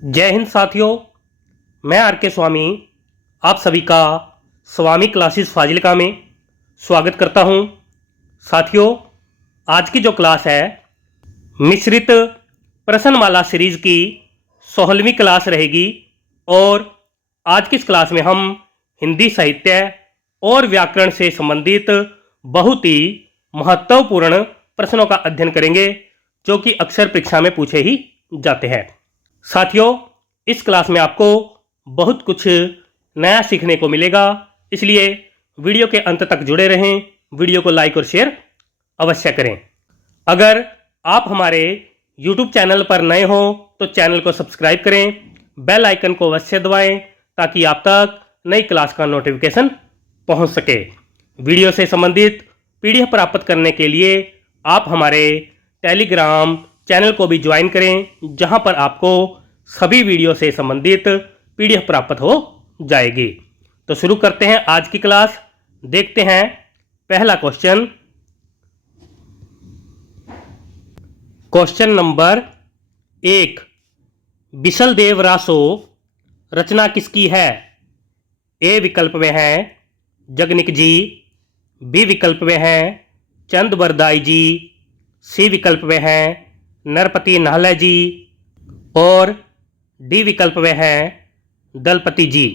जय हिंद साथियों। मैं आर के स्वामी आप सभी का स्वामी क्लासेस फाजिलका में स्वागत करता हूं। साथियों, आज की जो क्लास है मिश्रित प्रश्नमाला सीरीज की 16वीं क्लास रहेगी और आज की इस क्लास में हम हिंदी साहित्य और व्याकरण से संबंधित बहुत ही महत्वपूर्ण प्रश्नों का अध्ययन करेंगे जो कि अक्सर परीक्षा में पूछे ही जाते हैं। साथियों, इस क्लास में आपको बहुत कुछ नया सीखने को मिलेगा, इसलिए वीडियो के अंत तक जुड़े रहें। वीडियो को लाइक और शेयर अवश्य करें। अगर आप हमारे YouTube चैनल पर नए हो तो चैनल को सब्सक्राइब करें, बेल आइकन को अवश्य दबाएं ताकि आप तक नई क्लास का नोटिफिकेशन पहुंच सके। वीडियो से संबंधित PDF प्राप्त करने के लिए आप हमारे टेलीग्राम चैनल को भी ज्वाइन करें, जहां पर आपको सभी वीडियो से संबंधित PDF प्राप्त हो जाएगी। तो शुरू करते हैं आज की क्लास। देखते हैं पहला क्वेश्चन। क्वेश्चन नंबर 1, बिशलदेव रासो रचना किसकी है? ए विकल्प में है जगनिक जी, बी विकल्प में है चंद बरदाई जी, सी विकल्प में है नरपति नाहले जी और डी विकल्प में है दलपति जी।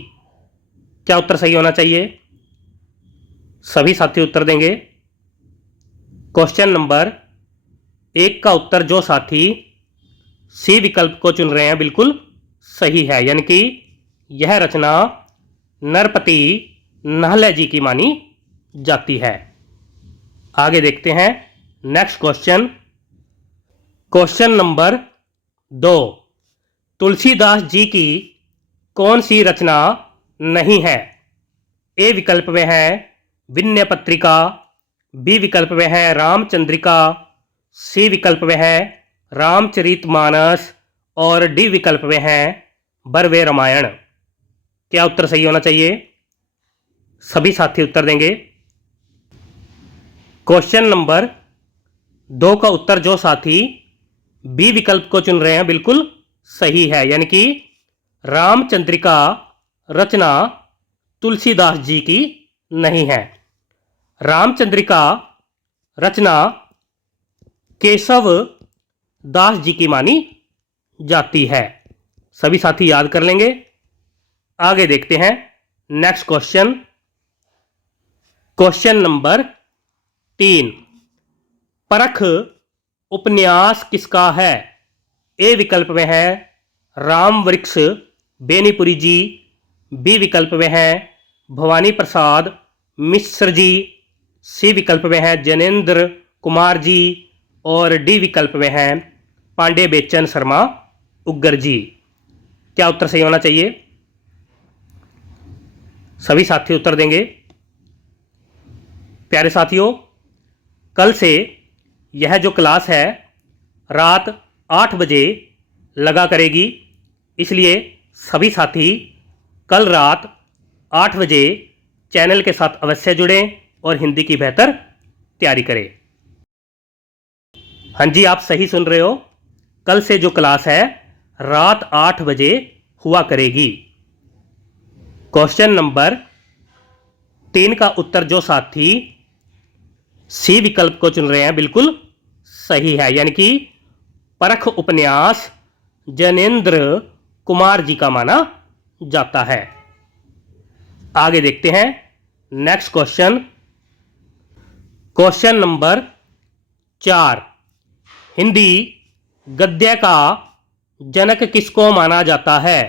क्या उत्तर सही होना चाहिए? सभी साथी उत्तर देंगे। क्वेश्चन नंबर 1 का उत्तर जो साथी सी विकल्प को चुन रहे हैं बिल्कुल सही है, यानी कि यह रचना नरपति नाहले जी की मानी जाती है। आगे देखते हैं next question. Question number 2, Tulsidas ji की कौन सी रचना नहीं है? ए विकल्प में है विनय पत्रिका, बी विकल्प में है रामचंद्रिका, सी विकल्प में है रामचरितमानस और डी विकल्प में है बरवे रामायण। क्या उत्तर सही होना चाहिए? सभी साथी उत्तर देंगे। क्वेश्चन नंबर 2 का उत्तर जो साथी बी विकल्प को चुन रहे हैं बिल्कुल सही है, यानी कि रामचंद्रिका रचना तुलसीदास जी की नहीं है। रामचंद्रिका रचना केशव दास जी की मानी जाती है। सभी साथी याद कर लेंगे। आगे देखते हैं नेक्स्ट क्वेश्चन। क्वेश्चन नंबर 3, परख उपन्यास किसका है? ए विकल्प में है राम वृक्ष बेनीपुरी जी, बी विकल्प में है भवानी प्रसाद मिश्र जी, सी विकल्प में है जैनेन्द्र कुमार जी और डी विकल्प में है पांडे बेचन शर्मा उग्गर जी। क्या उत्तर सही होना चाहिए? सभी साथी उत्तर देंगे। प्यारे साथियों, कल से यह जो क्लास है रात 8 बजे लगा करेगी, इसलिए सभी साथी कल रात 8 बजे चैनल के साथ अवश्य जुड़ें और हिंदी की बेहतर तैयारी करें। हाँ जी, आप सही सुन रहे हो। कल से जो क्लास है रात 8 बजे हुआ करेगी। क्वेश्चन नंबर 3 का उत्तर जो साथी सी विकल्प को चुन रहे हैं बिल्कुल सही है, यानी कि परख उपन्यास जैनेन्द्र कुमार जी का माना जाता है। आगे देखते हैं next question. Question number 4, Hindi गद्य का जनक किसको माना जाता है?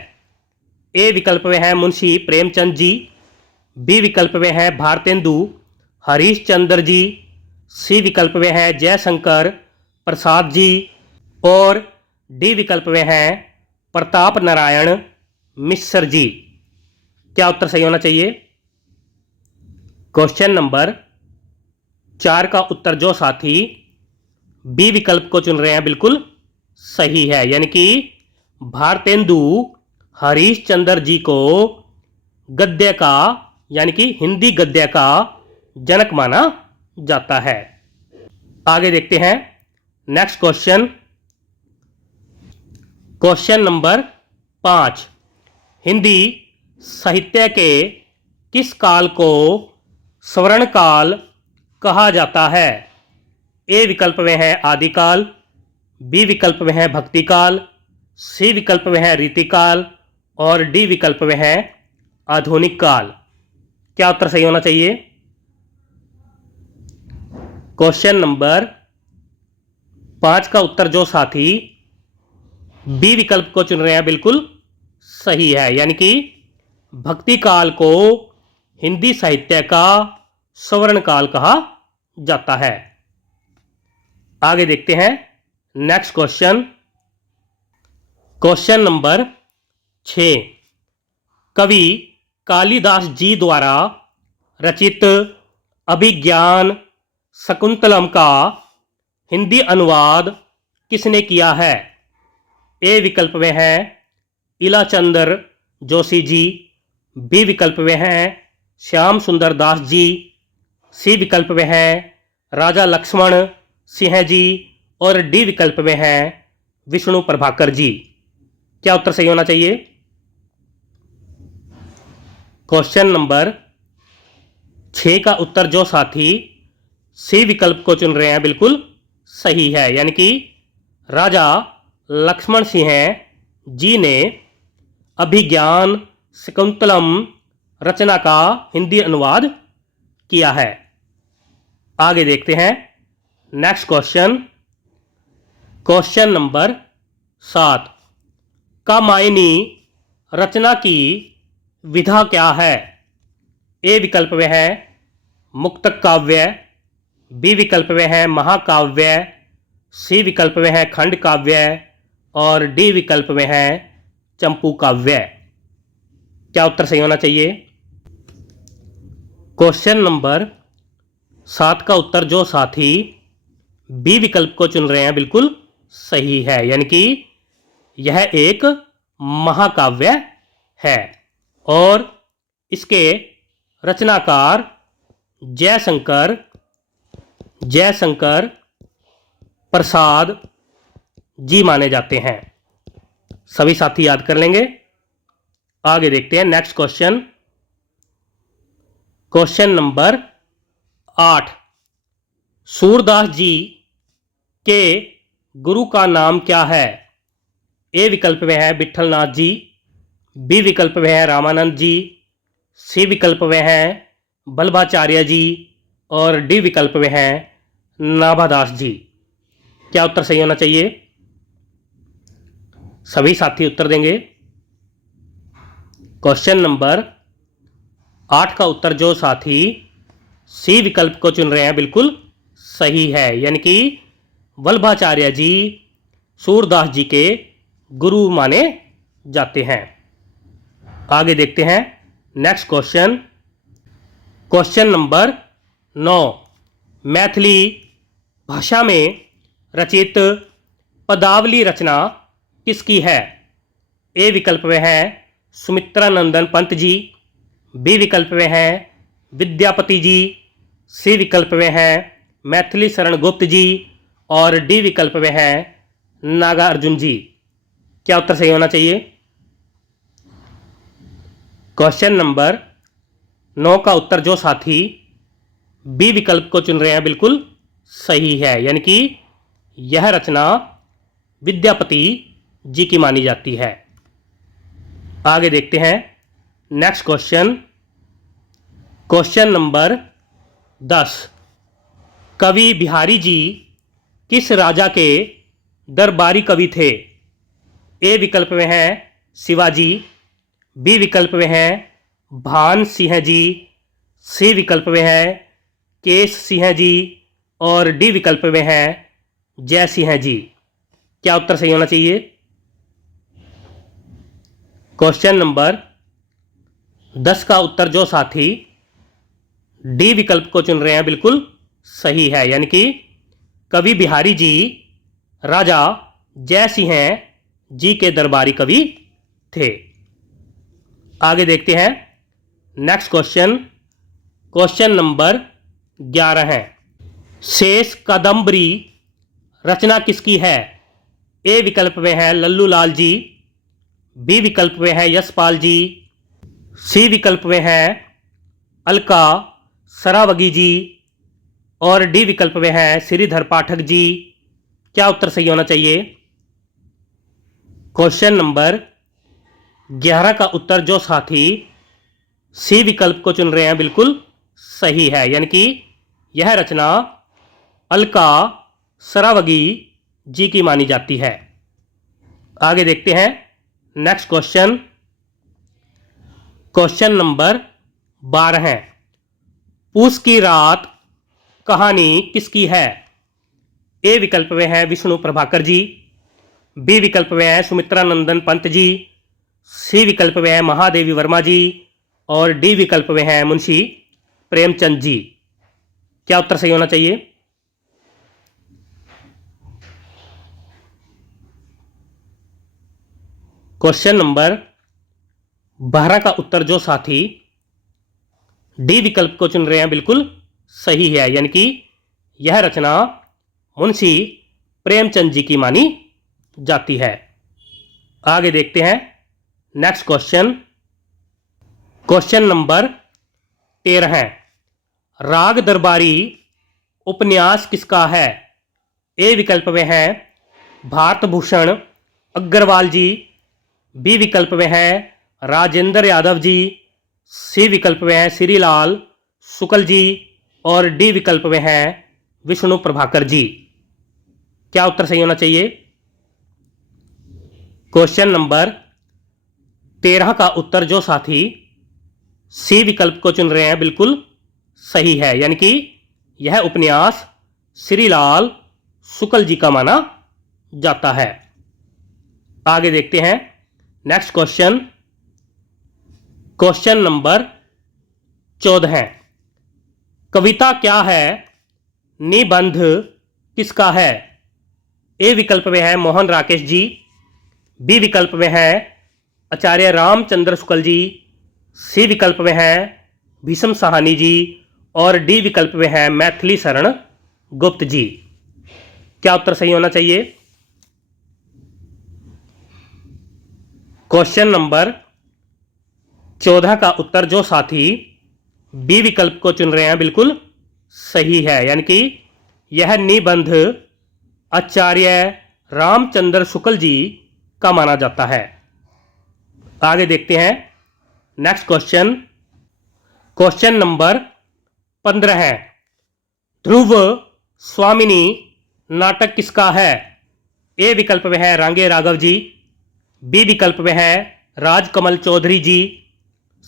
ए विकल्प में है मुंशी प्रेमचंद जी, बी विकल्प में है भारतेंदु हरीशचंद्र जी, सी विकल्प में है जयशंकर प्रसाद जी और डी विकल्प में है प्रताप नारायण मिश्र जी। क्या उत्तर सही होना चाहिए? क्वेश्चन नंबर 4 का उत्तर जो साथी बी विकल्प को चुन रहे हैं बिल्कुल सही है, यानी कि भारतेंदु हरीशचंद्र जी को गद्य का यानी कि हिंदी गद्य का जनक माना जाता है। आगे देखते हैं next question. Question number 5. Hindi साहित्य के किस काल को स्वर्ण काल कहा जाता है? ए विकल्प में है आदिकाल, बी विकल्प में है भक्ति काल, सी विकल्प में है रीतिकाल और डी विकल्प में है आधुनिक काल। क्या उत्तर सही होना चाहिए? क्वेश्चन नंबर 5 का उत्तर जो साथी बी विकल्प को चुन रहे हैं बिल्कुल सही है, यानी कि भक्ति काल को हिंदी साहित्य का स्वर्ण काल कहा जाता है। आगे देखते हैं नेक्स्ट क्वेश्चन। क्वेश्चन नंबर 6, कवि कालिदास जी द्वारा रचित अभिज्ञान शकुंतलम का हिंदी अनुवाद किसने किया है? ए विकल्प में है इलाचंद्र जोशी जी, बी विकल्प में है श्याम सुंदर दास जी, सी विकल्प में है राजा लक्ष्मण सिंह जी और डी विकल्प में है विष्णु प्रभाकर जी। क्या उत्तर सही होना चाहिए? क्वेश्चन नंबर 6 का उत्तर जो साथी सी विकल्प को चुन रहे हैं बिल्कुल सही है, यानी कि राजा लक्ष्मण सिंह जी ने अभिज्ञान शकुंतलम रचना का हिंदी अनुवाद किया है। आगे देखते हैं next question. Question number 7, Kamayani रचना की विधा क्या है? ए विकल्प में है मुक्तक काव्य, बी विकल्प में है महाकाव्य, सी विकल्प में है खंड काव्य और डी विकल्प में है चंपू काव्य। क्या उत्तर सही होना चाहिए? क्वेश्चन नंबर 7 का उत्तर जो साथी बी विकल्प को चुन रहे हैं बिल्कुल सही है, यानी कि यह एक महाकाव्य है और इसके रचनाकार जयशंकर प्रसाद जी माने जाते हैं। सभी साथी याद कर लेंगे। आगे देखते हैं next question. Question number 8, Surdas ji के गुरु का नाम क्या है? ए विकल्प में है विठलनाथ जी, बी विकल्प में है रामानंद जी, सी विकल्प में है बल्लभाचार्य जी और डी विकल्प में है नाभादास जी। क्या उत्तर सही होना चाहिए? सभी साथी उत्तर देंगे। क्वेश्चन नंबर 8 का उत्तर जो साथी सी विकल्प को चुन रहे हैं बिल्कुल सही है, यानी कि वल्लभाचार्य जी सूरदास जी के गुरु माने जाते हैं। आगे देखते हैं next question. Question number 9, Maithili भाषा में रचित पदावली रचना किसकी है? ए विकल्प में है सुमित्रा नंदन पंत जी, बी विकल्प में है विद्यापति जी, सी विकल्प में है मैथिली शरण गुप्त जी और डी विकल्प में है नागार्जुन जी। क्या उत्तर सही होना चाहिए? क्वेश्चन नंबर 9 का उत्तर जो साथी बी विकल्प को चुन रहे हैं बिल्कुल सही है, यानी कि यह रचना विद्यापति जी की मानी जाती है। आगे देखते हैं नेक्स्ट क्वेश्चन। क्वेश्चन नंबर 10, कवि बिहारी जी किस राजा के दरबारी कवि थे? ए विकल्प में है शिवाजी, बी विकल्प में है भान सिंह जी, सी विकल्प में है केश सिंह जी और डी विकल्प में है जय सिंह जी। क्या उत्तर सही होना चाहिए? क्वेश्चन नंबर 10 का उत्तर जो साथी डी विकल्प को चुन रहे हैं बिल्कुल सही है, यानी कि कवि बिहारी जी राजा जय सिंह जी के दरबारी कवि थे। आगे देखते हैं नेक्स्ट क्वेश्चन। क्वेश्चन नंबर 11 है, शेष कादंबरी रचना किसकी है? ए विकल्प में है लल्लू लाल जी, बी विकल्प में है यशपाल जी, सी विकल्प में है अलका सरावगी जी और डी विकल्प में है श्रीधर पाठक जी। क्या उत्तर सही होना चाहिए? क्वेश्चन नंबर 11 का उत्तर जो साथी सी विकल्प को चुन रहे हैं बिल्कुल सही है, यानी कि यह रचना अलका सरावगी जी की मानी जाती है। आगे देखते हैं नेक्स्ट क्वेश्चन। क्वेश्चन नंबर 12 है, पूस की रात कहानी किसकी है? ए विकल्प में है विष्णु प्रभाकर जी, बी विकल्प में है सुमित्रा नंदन पंत जी, सी विकल्प में है महादेवी वर्मा जी और डी विकल्प में है मुंशी प्रेमचंद जी। क्या उत्तर सही होना चाहिए? क्वेश्चन नंबर 12 का उत्तर जो साथी डी विकल्प को चुन रहे हैं बिल्कुल सही है, यानी कि यह रचना मुंशी प्रेमचंद जी की मानी जाती है। आगे देखते हैं नेक्स्ट क्वेश्चन। क्वेश्चन नंबर 13 है, राग दरबारी उपन्यास किसका है? ए विकल्प में है भारत भूषण अग्रवाल जी, बी विकल्प में है राजेंद्र यादव जी, सी विकल्प में है श्रीलाल शुक्ल जी और डी विकल्प में है विष्णु प्रभाकर जी। क्या उत्तर सही होना चाहिए? क्वेश्चन नंबर 13 का उत्तर जो साथी सी विकल्प को चुन रहे हैं बिल्कुल सही है, यानी कि यह उपन्यास श्रीलाल शुक्ल जी का माना जाता है। आगे देखते हैं नेक्स्ट क्वेश्चन। क्वेश्चन नंबर 14 है, कविता क्या है, निबंध किसका है? ए विकल्प में है मोहन राकेश जी, बी विकल्प में है आचार्य रामचंद्र शुक्ल जी, सी विकल्प में है भीष्म साहनी जी और डी विकल्प में है मैथिली शरण गुप्त जी। क्या उत्तर सही होना चाहिए? क्वेश्चन नंबर 14 का उत्तर जो साथी बी विकल्प को चुन रहे हैं बिल्कुल सही है, यानी कि यह निबंध आचार्य रामचंद्र शुक्ल जी का माना जाता है। आगे देखते हैं नेक्स्ट क्वेश्चन। क्वेश्चन नंबर 15 है, ध्रुव स्वामिनी नाटक किसका है? ए विकल्प में है रांगे राघव जी, बी विकल्प में है राजकमल चौधरी जी,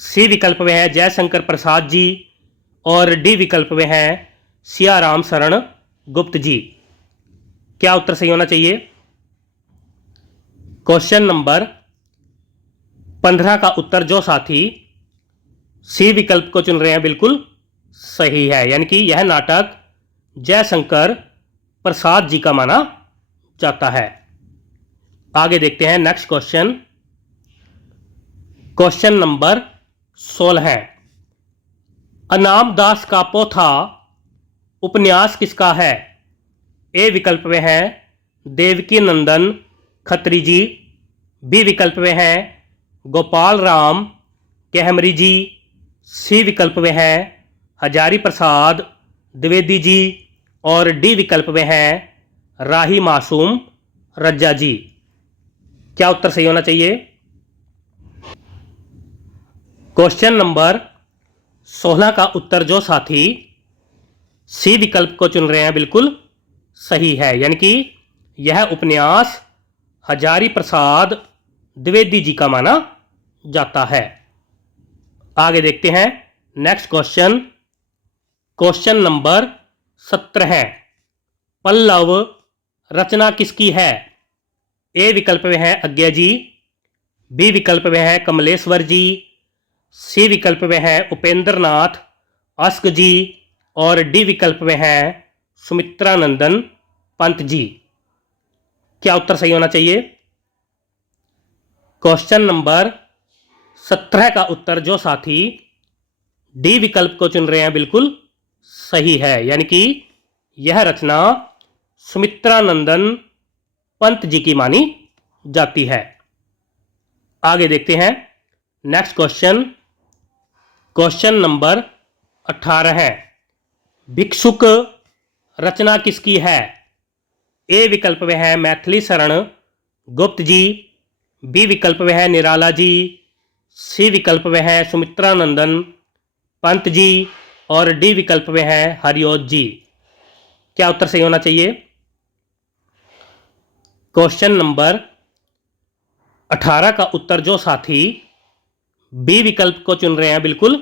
सी विकल्प में है जयशंकर प्रसाद जी और डी विकल्प में है सियाराम शरण गुप्त जी। क्या उत्तर सही होना चाहिए? क्वेश्चन नंबर 15 का उत्तर जो साथी सी विकल्प को चुन रहे हैं बिल्कुल सही है, यानी कि यह नाटक जयशंकर प्रसाद जी का माना जाता है। आगे देखते हैं नेक्स्ट क्वेश्चन। क्वेश्चन नंबर 16 है, अनामदास का पोथा उपन्यास किसका है? ए विकल्प में है देवकी नंदन खत्री जी, बी विकल्प में है गोपाल राम कहमरी जी, सी विकल्प में है हजारी प्रसाद द्विवेदी जी और डी विकल्प में है राही मासूम रज्जा जी। क्या उत्तर सही होना चाहिए? क्वेश्चन नंबर 16 का उत्तर जो साथी सी विकल्प को चुन रहे हैं बिल्कुल सही है, यानी कि यह उपन्यास हजारी प्रसाद द्विवेदी जी का माना जाता है। आगे देखते हैं नेक्स्ट क्वेश्चन। क्वेश्चन नंबर 17 है, पल्लव रचना किसकी है? ए विकल्प में है अज्ञा जी, बी विकल्प में है कमलेश्वर जी, सी विकल्प में है उपेंद्र नाथ अस्क जी और डी विकल्प में है सुमित्रा नंदन पंत जी। क्या उत्तर सही होना चाहिए? क्वेश्चन नंबर 17 का उत्तर जो साथी डी विकल्प को चुन रहे हैं बिल्कुल सही है, यानी कि यह रचना सुमित्रा नंदन पंत जी की मानी जाती है। आगे देखते हैं नेक्स्ट क्वेश्चन। क्वेश्चन नंबर 18 है, भिक्षुक रचना किसकी है? ए विकल्प में है मैथिली शरण गुप्त जी, बी विकल्प में है निराला जी, सी विकल्प में है सुमित्रानंदन पंत जी और डी विकल्प में है हरिओत जी। क्या उत्तर सही होना चाहिए? क्वेश्चन नंबर 18 का उत्तर जो साथी बी विकल्प को चुन रहे हैं बिल्कुल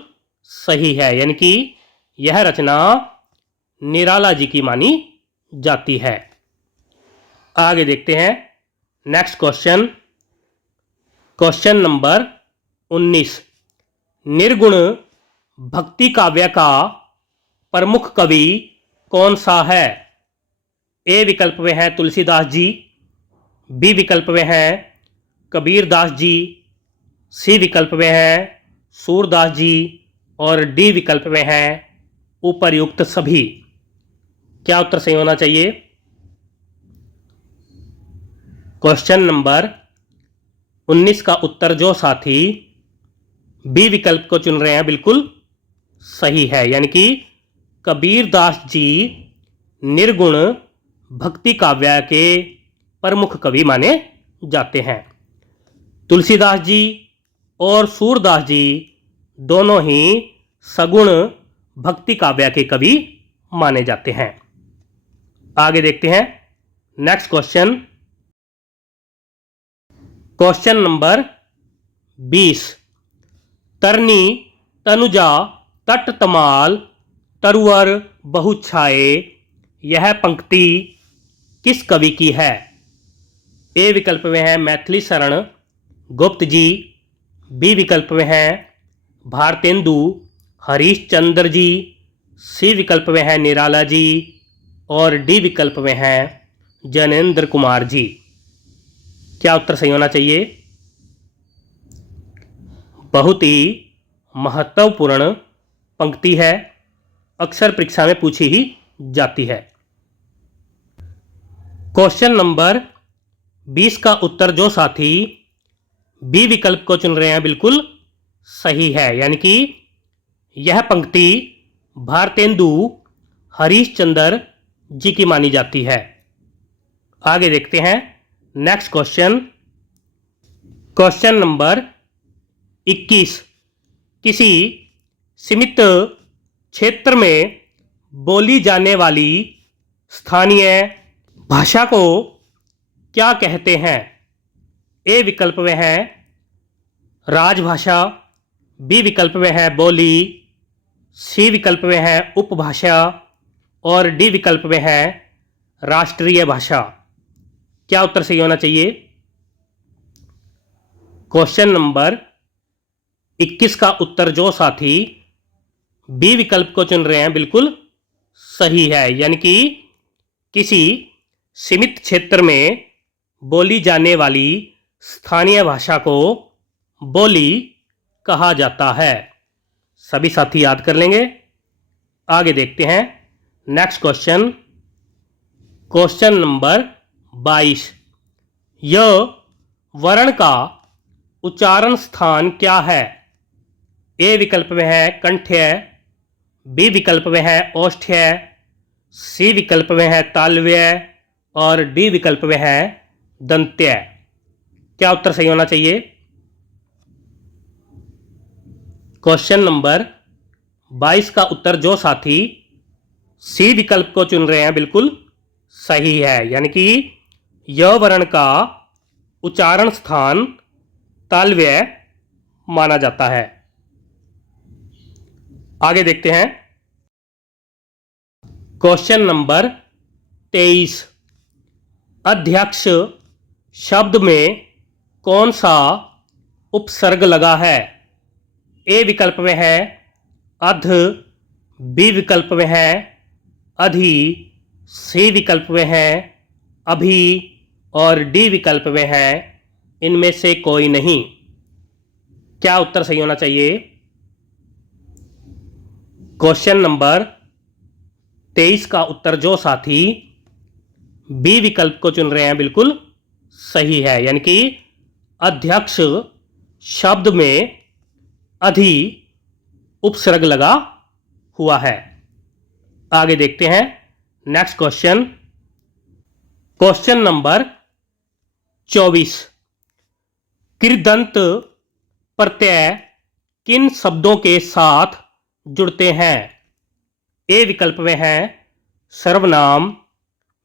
सही है, यानी कि यह रचना निराला जी की मानी जाती है। आगे देखते हैं नेक्स्ट क्वेश्चन। क्वेश्चन नंबर 19, निर्गुण भक्ति काव्य का प्रमुख कवि कौन सा है? ए विकल्प में है तुलसीदास जी, बी विकल्प में है कबीर दास जी, सी विकल्प में है सूरदास जी और डी विकल्प में है उपर्युक्त सभी। क्या उत्तर सही होना चाहिए? क्वेश्चन नंबर 19 का उत्तर जो साथी बी विकल्प को चुन रहे हैं बिल्कुल सही है, यानी कि कबीर दास जी निर्गुण भक्ति काव्य के प्रमुख कवि माने जाते हैं। तुलसीदास जी और सूरदास जी दोनों ही सगुण भक्ति काव्य के कवि माने जाते हैं। आगे देखते हैं नेक्स्ट क्वेश्चन। क्वेश्चन नंबर 20, तरनी तनुजा तट तमाल तरुवर बहुछाए, यह पंक्ति किस कवि की है? ए विकल्प में है मैथिली शरण गुप्त जी, बी विकल्प में है भारतेंदु हरीशचंद्र जी, सी विकल्प में है निराला जी और डी विकल्प में है जैनेन्द्र कुमार जी। क्या उत्तर सही होना चाहिए? बहुत ही महत्वपूर्ण पंक्ति है, अक्सर परीक्षा में पूछी ही जाती है। क्वेश्चन नंबर 20 का उत्तर जो साथी बी विकल्प को चुन रहे हैं बिल्कुल सही है, यानी कि यह पंक्ति भारतेंदु हरीशचंद्र जी की मानी जाती है। आगे देखते हैं नेक्स्ट क्वेश्चन। क्वेश्चन नंबर 21, किसी सीमित क्षेत्र में बोली जाने वाली स्थानीय भाषा को क्या कहते हैं? ए विकल्प में है राजभाषा, बी विकल्प में है बोली, सी विकल्प में है उपभाषा और डी विकल्प में है राष्ट्रीय भाषा। क्या उत्तर सही होना चाहिए? क्वेश्चन नंबर 21 का उत्तर जो साथी बी विकल्प को चुन रहे हैं बिल्कुल सही है, यानी कि किसी सीमित क्षेत्र में बोली जाने वाली स्थानीय भाषा को बोली कहा जाता है। सभी साथी याद कर लेंगे। आगे देखते हैं नेक्स्ट क्वेश्चन। क्वेश्चन नंबर 22, य वर्ण का उच्चारण स्थान क्या है? ए विकल्प में है कंठ्य, बी विकल्प में है ओष्ठ्य, सी विकल्प में है तालव्य और डी विकल्प में है दंत्य। क्या उत्तर सही होना चाहिए? क्वेश्चन नंबर 22 का उत्तर जो साथी सी विकल्प को चुन रहे हैं बिल्कुल सही है, यानी कि य वर्ण का उच्चारण स्थान तालव्य माना जाता है। आगे देखते हैं क्वेश्चन नंबर 23, अध्यक्ष शब्द में कौन सा उपसर्ग लगा है? ए विकल्प में है अध, बी विकल्प में है अधि, सी विकल्प में है अभी और डी विकल्प में है इनमें से कोई नहीं। क्या उत्तर सही होना चाहिए? क्वेश्चन नंबर 23 का उत्तर जो साथी बी विकल्प को चुन रहे हैं बिल्कुल सही है, यानी कि अध्यक्ष शब्द में अधि उपसर्ग लगा हुआ है। आगे देखते हैं नेक्स्ट क्वेश्चन। Question number 24। कृदंत प्रत्यय किन शब्दों के साथ जुड़ते हैं? ए विकल्प में है सर्वनाम,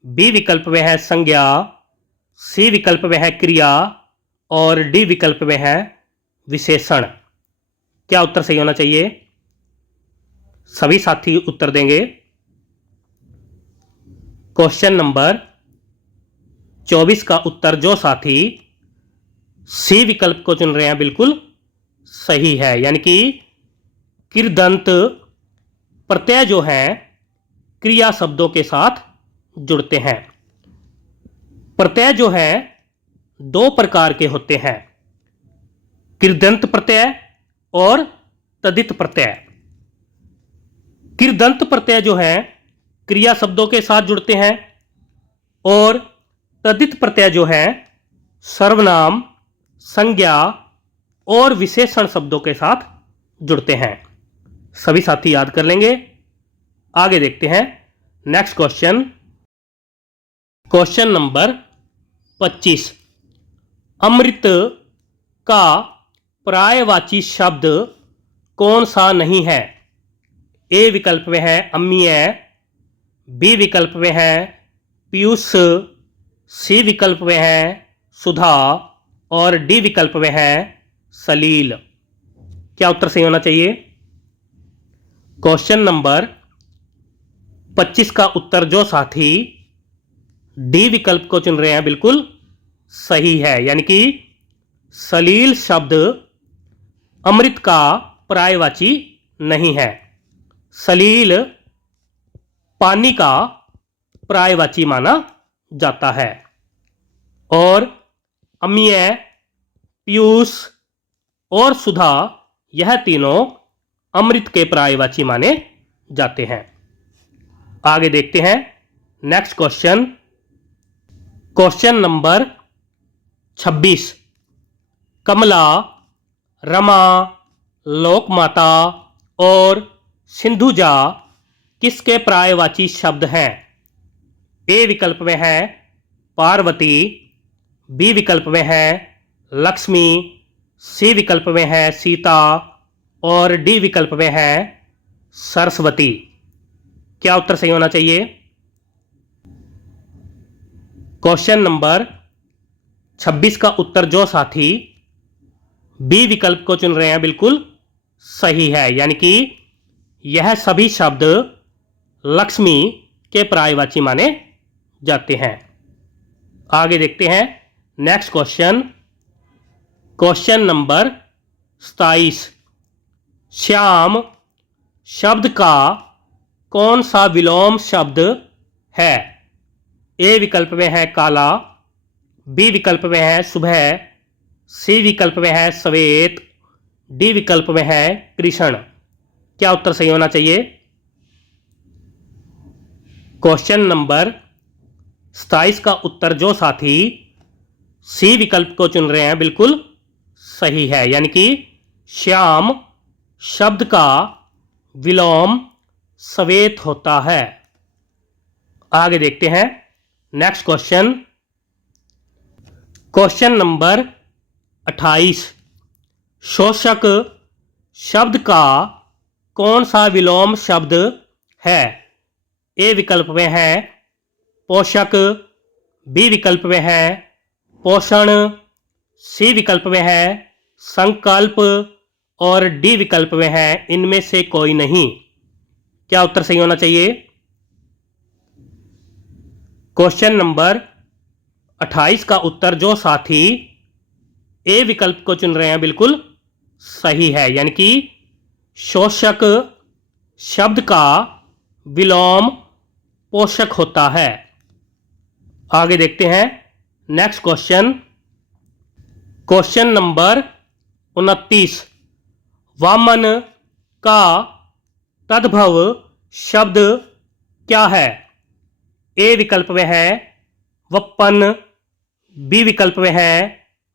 बी विकल्प में है संज्ञा, सी विकल्प में है क्रिया और डी विकल्प में है विशेषण। क्या उत्तर सही होना चाहिए? सभी साथी उत्तर देंगे। क्वेश्चन नंबर 24 का उत्तर जो साथी सी विकल्प को चुन रहे हैं बिल्कुल सही है, यानी कि कृदंत प्रत्यय जो है क्रिया शब्दों के साथ जुड़ते हैं। प्रत्यय जो है दो प्रकार के होते हैं, कृदंत प्रत्यय और तदित प्रत्यय। कृदंत प्रत्यय जो है क्रिया शब्दों के साथ जुड़ते हैं और तदित प्रत्यय जो है सर्वनाम, संज्ञा और विशेषण शब्दों के साथ जुड़ते हैं। सभी साथी याद कर लेंगे। आगे देखते हैं नेक्स्ट क्वेश्चन। Question number 25। अमृत का पर्यायवाची शब्द कौन सा नहीं है? ए विकल्प में है अम्लीय, बी विकल्प में है पीयूष, सी विकल्प में है सुधा और डी विकल्प में है सलील। क्या उत्तर सही होना चाहिए? क्वेश्चन नंबर 25 का उत्तर जो साथी डी विकल्प को चुन रहे हैं बिल्कुल सही है, यानी कि सलील शब्द अमृत का पर्यायवाची नहीं है। सलील पानी का पर्यायवाची माना जाता है और अम्लीय, पीयूष और सुधा यह तीनों अमृत के पर्यायवाची माने जाते हैं। आगे देखते हैं नेक्स्ट क्वेश्चन। Question number 26। कमला, रमा, लोकमाता और सिंधुजा किसके पर्यायवाची शब्द हैं? ए विकल्प में है पार्वती, बी विकल्प में है लक्ष्मी, सी विकल्प में है सीता और डी विकल्प में है सरस्वती। क्या उत्तर सही होना चाहिए? क्वेश्चन नंबर 26 का उत्तर जो साथी बी विकल्प को चुन रहे हैं बिल्कुल सही है, यानी कि यह सभी शब्द लक्ष्मी के पर्यायवाची माने जाते हैं। आगे देखते हैं next question. Question number 27। Shyam शब्द का कौन सा विलोम शब्द है? ए विकल्प में है काला, बी विकल्प में है सुबह, सी विकल्प में है श्वेत, डी विकल्प में है कृष्ण। क्या उत्तर सही होना चाहिए? क्वेश्चन नंबर 27 का उत्तर जो साथी सी विकल्प को चुन रहे हैं बिल्कुल सही है, यानी कि श्याम शब्द का विलोम श्वेत होता है। आगे देखते हैं नेक्स्ट क्वेश्चन। Question number 28। शोषक शब्द का कौन सा विलोम शब्द है? ए विकल्प में है पोषक, बी विकल्प में है पोषण, सी विकल्प में है संकल्प और डी विकल्प में है इनमें से कोई नहीं। क्या उत्तर सही होना चाहिए? क्वेश्चन नंबर 28 का उत्तर जो साथी ए विकल्प को चुन रहे हैं बिल्कुल सही है, यानी कि शोषक शब्द का विलोम पोषक होता है। आगे देखते हैं नेक्स्ट क्वेश्चन। Question number 29। वामन का तद्भव शब्द क्या है? ए विकल्प में है वप्पन, बी विकल्प में है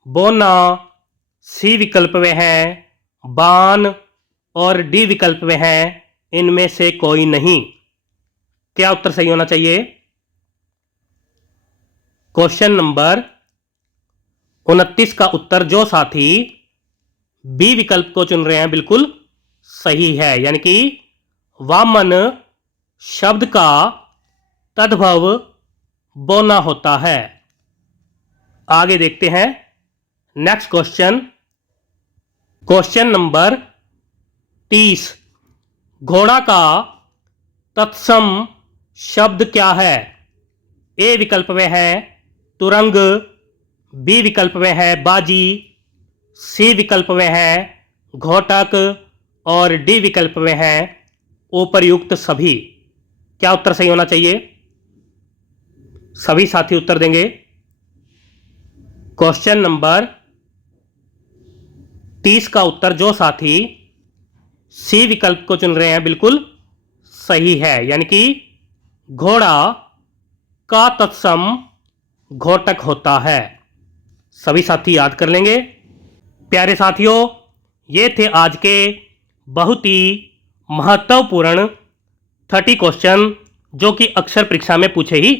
बोना, सी विकल्प में है बाण और डी विकल्प में है इनमें से कोई नहीं। क्या उत्तर सही होना चाहिए? क्वेश्चन नंबर 29 का उत्तर जो साथी बी विकल्प को चुन रहे हैं बिल्कुल सही है, यानी कि वामन शब्द का तद्भव बोना होता है। आगे देखते हैं नेक्स्ट क्वेश्चन। क्वेश्चन नंबर 30, घोड़ा का तत्सम शब्द क्या है? ए विकल्प में है तुरंग, बी विकल्प में है बाजी, सी विकल्प में है घोटक और डी विकल्प में है उपर्युक्त सभी। क्या उत्तर सही होना चाहिए? सभी साथी उत्तर देंगे। क्वेश्चन नंबर 30 का उत्तर जो साथी सी विकल्प को चुन रहे हैं बिल्कुल सही है, यानी कि घोड़ा का तत्सम घोटक होता है। सभी साथी याद कर लेंगे। प्यारे साथियों, ये थे आज के बहुत ही महत्वपूर्ण 30 क्वेश्चन जो कि अक्सर परीक्षा में पूछे ही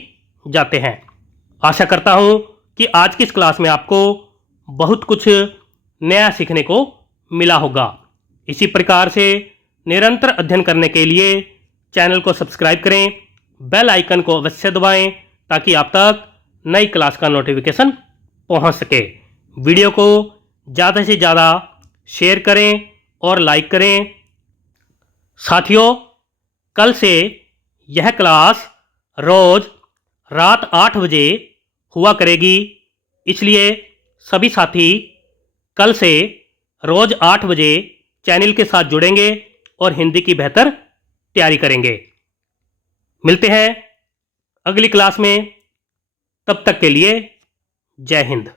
जाते हैं। आशा करता हूं कि आज की इस क्लास में आपको बहुत कुछ नया सीखने को मिला होगा। इसी प्रकार से निरंतर अध्ययन करने के लिए चैनल को सब्सक्राइब करें, बेल आइकन को अवश्य दबाएं ताकि आप तक नई क्लास का नोटिफिकेशन पहुंच सके। वीडियो को ज़्यादा से ज़्यादा शेयर करें और लाइक करें। साथियों, कल से यह क्लास रोज़ रात 8 बजे हुआ करेगी, इसलिए सभी साथी कल से रोज़ 8 बजे चैनल के साथ जुड़ेंगे और हिंदी की बेहतर तैयारी करेंगे। मिलते हैं अगली क्लास में, तब तक के लिए जय हिंद।